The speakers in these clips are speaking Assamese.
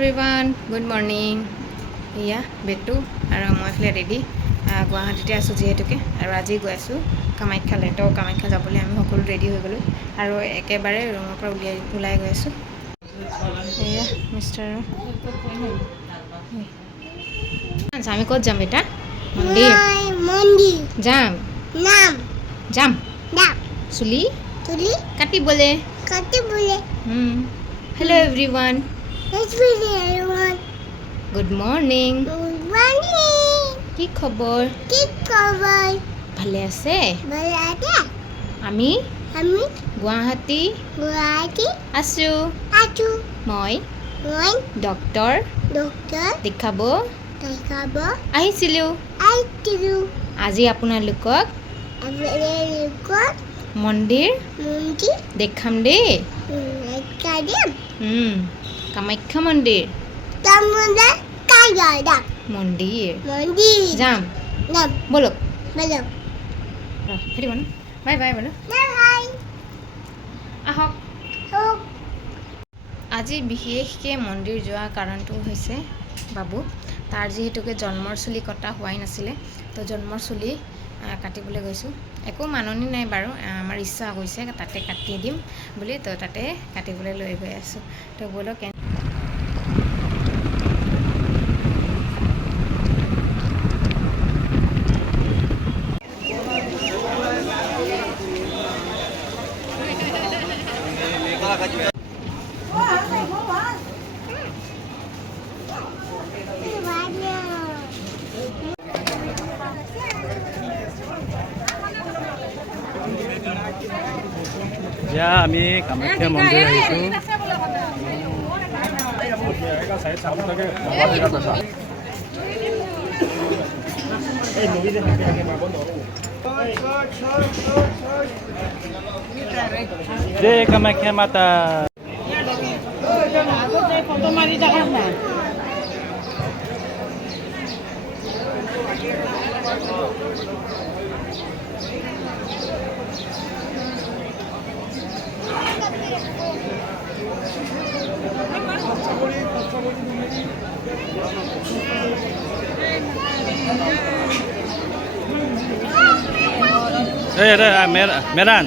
এভৰিৱান গুড মৰ্ণিং এয়া বেগটো আৰু মই এইফালে ৰেডি গুৱাহাটীতে আছোঁ যিহেতুকে আৰু আজি গৈ আছোঁ কামাখ্যালৈ তো কামাখ্যা যাবলৈ আমি সকলো ৰেডি হৈ গ'লোঁ আৰু একেবাৰে ৰুমৰ পৰা ওলাই গৈ আছোঁ এয়া মিষ্টাৰ আমি ক'ত যাম বেটা মন্দিৰ যাম চুলি কাটিবলৈ হেল্ল' এভৰিৱান গুড মৰ্ণিং কি খবৰ ভালে আছে আমি গুৱাহাটী আছোঁ মই ডক্টৰ দেখাব আহিছিলোঁ আজি আপোনালোকক মন্দিৰ দেখাম দেই কামাখ্যা মন্দিৰ যাম বলক বাই বাই বোলো আহক আজি বিশেষকৈ মন্দিৰ যোৱা কাৰণটো হৈছে বাবু তাৰ যিহেতুকে জন্মৰ চুলি কটা হোৱাই নাছিলে তো জন্মৰ চুলি কাটিবলৈ গৈছোঁ একো মাননি নাই বাৰু আমাৰ ইচ্ছা হৈছে তাতে কাটি দিম বুলি তো তাতে কাটিবলৈ লৈ গৈ আছোঁ তো বলক এতিয়া আমি কামাখ্যা মন্দিৰ আহিছোঁ জয় কামাখ্যা মাতা মেৰান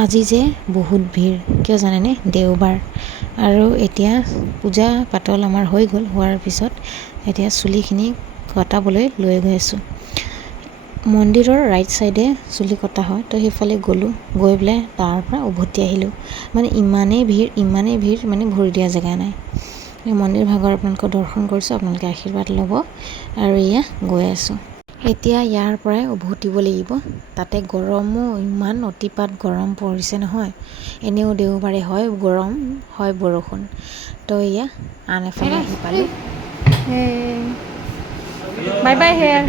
আজি যে বহুত ভিৰ কিয় জানেনে দেওবাৰ আৰু এতিয়া পূজা পাতল আমাৰ হৈ গ'ল হোৱাৰ পিছত এতিয়া চুলিখিনি কটাবলৈ লৈ গৈ আছোঁ মন্দিৰৰ ৰাইট ছাইডে চুলি কটা হয় তো সেইফালে গ'লোঁ গৈ পেলাই তাৰ পৰা উভতি আহিলোঁ মানে ইমানেই ভিৰ মানে ভৰি দিয়া জেগা নাই মন্দিৰ ভাগৰ আপোনালোকক দৰ্শন কৰিছোঁ আপোনালোকে আশীৰ্বাদ ল'ব আৰু এয়া গৈ আছোঁ এতিয়া ইয়াৰ পৰাই উভতিব লাগিব তাতে গৰমো ইমান অতিপাত গৰম পৰিছে নহয় এনেও দেওবাৰে হয় গৰম হয় বৰষুণ তো এয়া আন এফালে আহি পালোঁ বাই বাই হেয়াৰ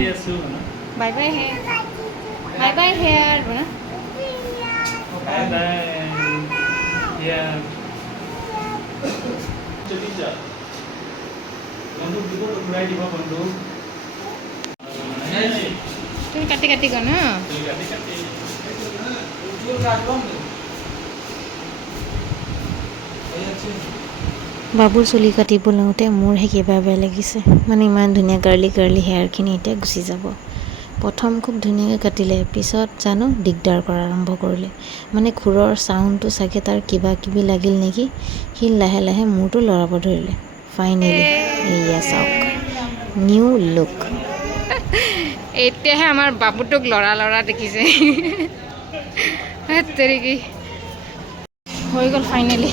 তুমি কাটি গ ন বাবুৰ চুলি কাটিব লওঁতে মোৰহে কিবা বেয়া লাগিছে মানে ইমান ধুনীয়া কাৰ্লি হেয়াৰখিনি এতিয়া গুচি যাব প্ৰথম খুব ধুনীয়াকৈ কাটিলে পিছত জানো দিগদাৰ কৰা আৰম্ভ কৰিলে মানে খুৰৰ চাউণ্ডটো চাগে তাৰ কিবা কিবি লাগিল নেকি সি লাহে লাহে মূৰটো লৰাব ধৰিলে ফাইনেলি এয়া চাওক নিউ লুক এতিয়াহে আমাৰ বাবুটোক লৰা দেখিছে তেৰিকি হৈ গ'ল ফাইনেলি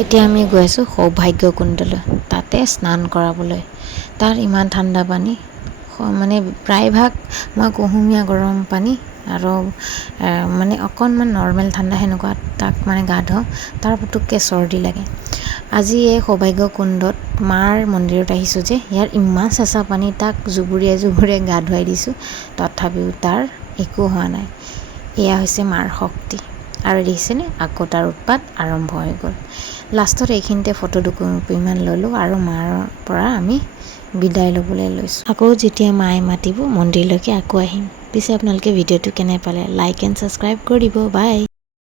এতিয়া আমি গৈ আছোঁ সৌভাগ্য কুণ্ডলৈ তাতে স্নান কৰাবলৈ তাৰ ইমান ঠাণ্ডা পানী মানে প্ৰায়ভাগ মই কুহুমীয়া গৰম পানী আৰু মানে অকণমান নৰ্মেল ঠাণ্ডা সেনেকুৱা তাক মানে গা ধুৱাওঁ তাৰ পুতুককৈ চৰ্দি লাগে আজি এই সৌভাগ্য কুণ্ডত মাৰ মন্দিৰত আহিছোঁ যে ইয়াৰ ইমান চেঁচা পানী তাক জুবুৰিয়াই গা ধুৱাই দিছোঁ, তথাপিও তাৰ একো হোৱা নাই। এয়া হৈছে মাৰ শক্তি। আৰু দেখিছেনে আকৌ তাৰ উৎপাত আৰম্ভ হৈ গ'ল। লাষ্টত এইখিনিতে ফটো দুকপিমান ল'লোঁ আৰু মাৰ পৰা আমি বিদায় ল'বলৈ লৈছোঁ। আকৌ যেতিয়া মায়ে মাতিব মন্দিৰলৈকে আকৌ আহিম। পিছে আপোনালোকে ভিডিঅ'টো কেনে পালে লাইক এণ্ড ছাবস্ক্ৰাইব কৰি দিব। বাই।